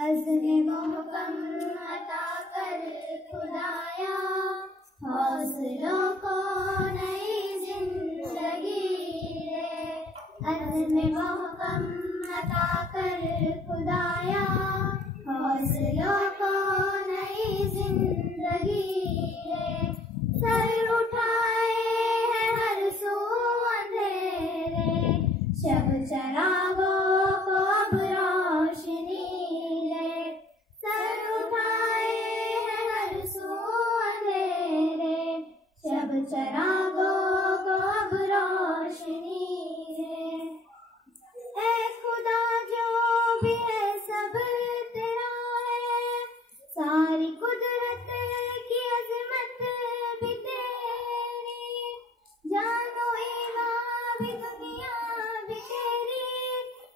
अज़्म मोहकम अता कर खुदाया, हौसलों को नई जिंदगी दे। अज़्म मोहकम अता कर खुदाया, हौसलों को नई जिंदगी दे। सर उठाए हैं हर सू अंधेरे, शब चरागों को अब रोशनी दे। सर उठाए हैं हर सू अंधेरे, शब चरागों को अब रोशनी दे। ऐ खुदा जो भी है सब तेरा है, सारी कुदरत की अज़मत भी तेरी। जानो ईमान भी दुनिया भी तेरी,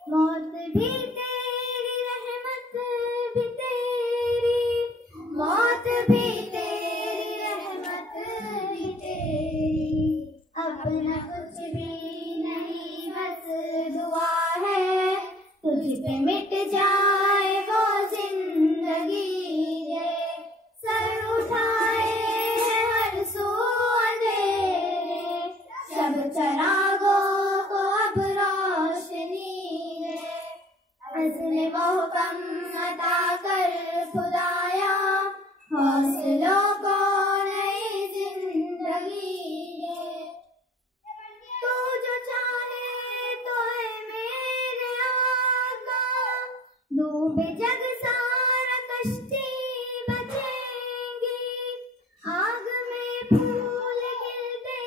मौत भी तेरी, रहमत भी तेरी। मौत भी तेरी, रहमत भी तेरी। अपना कुछ भी नहीं बस दुआ है, तुझ पे मिट जाए वो जिंदगी दे। सर उठाए हैं हर सू अंधेरे, शब चरागों को अब रोशनी दे। अज़्म मोहकम अता कर खुदाया, हौसलों को नई जिंदगी दे। तू जो चाहे तो है मेरे आका, डूबे जग सारा कश्ती बचेंगी। आग में फूल खिलते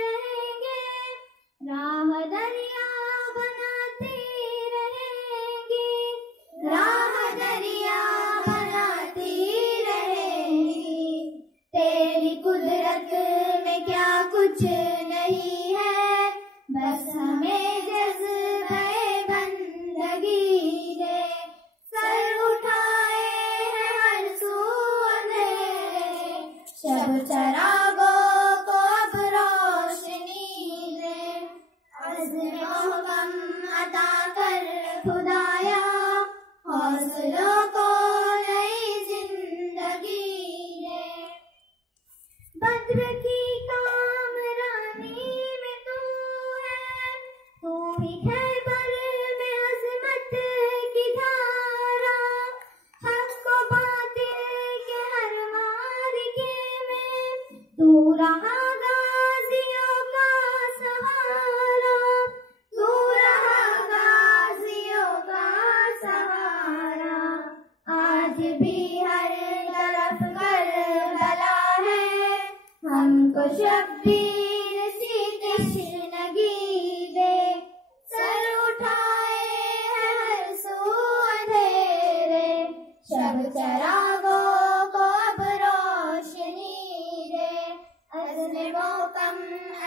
रहेंगे, राह दरिया बनाती रहेंगी। राह दरिया बनाती रहेंगी। तेरी कुदरत में क्या कुछ नहीं है, बस हमें जज़्बे बंदगी दे। सर उठाए हैं हर सू अंधेरे, शब चरागों को अब रोशनी दे। अज़्म मोहकम अता कर खुदाया, हौसलों को नई जिंदगी दे। बद्र की कामरानी में तू है, तू ही खैबर में अज़मत की धारा। हक़ व बातिल के हर मारिके में तू रहा गाज़ियों का सहारा। तू रहा गाज़ियों का सहारा। आज भी हर तरफ करबला है, हमको शब्बीर सी तशनगी दे। सर उठाए हैं हर सू अंधेरे, शब चरागों को अब रोशनी दे। अज़्म मोहकम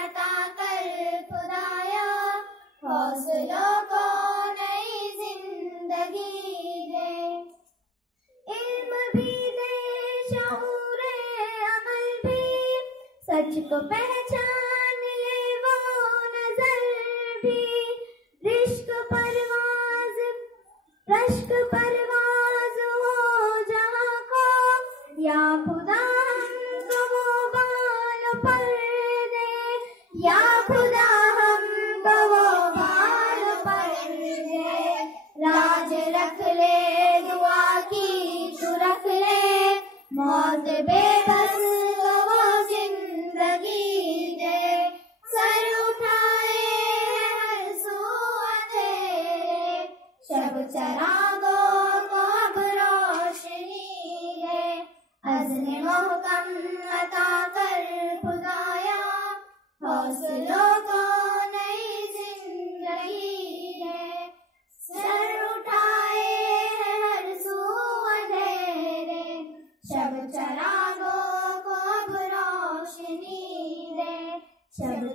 अता कर खुदाया, हौसलों को नई जिंदगी दे। इल्म भी दे, शऊर अमल भी, सच को पहचान ले वो नजर भी। रिश्क परवाज़ रश्क परवाज़ हो जहाँ को, या खुदा हमको वो बाल पर दे। या खुदा हमको वो बाल पर दे। लाज रख ले दुआ की तू रख ले, मौत बेबस को वो जिंदगी दे। सर उठाए हैं हर सू अंधेरे, शब चरागों को अब रोशनी दे। अज़्म मोहकम अता कर खुदाया, हौसलों को नई जिंदगी दे। सर उठाए हैं हर सू अंधेरे, शब चरागों को अब रोशनी दे। शब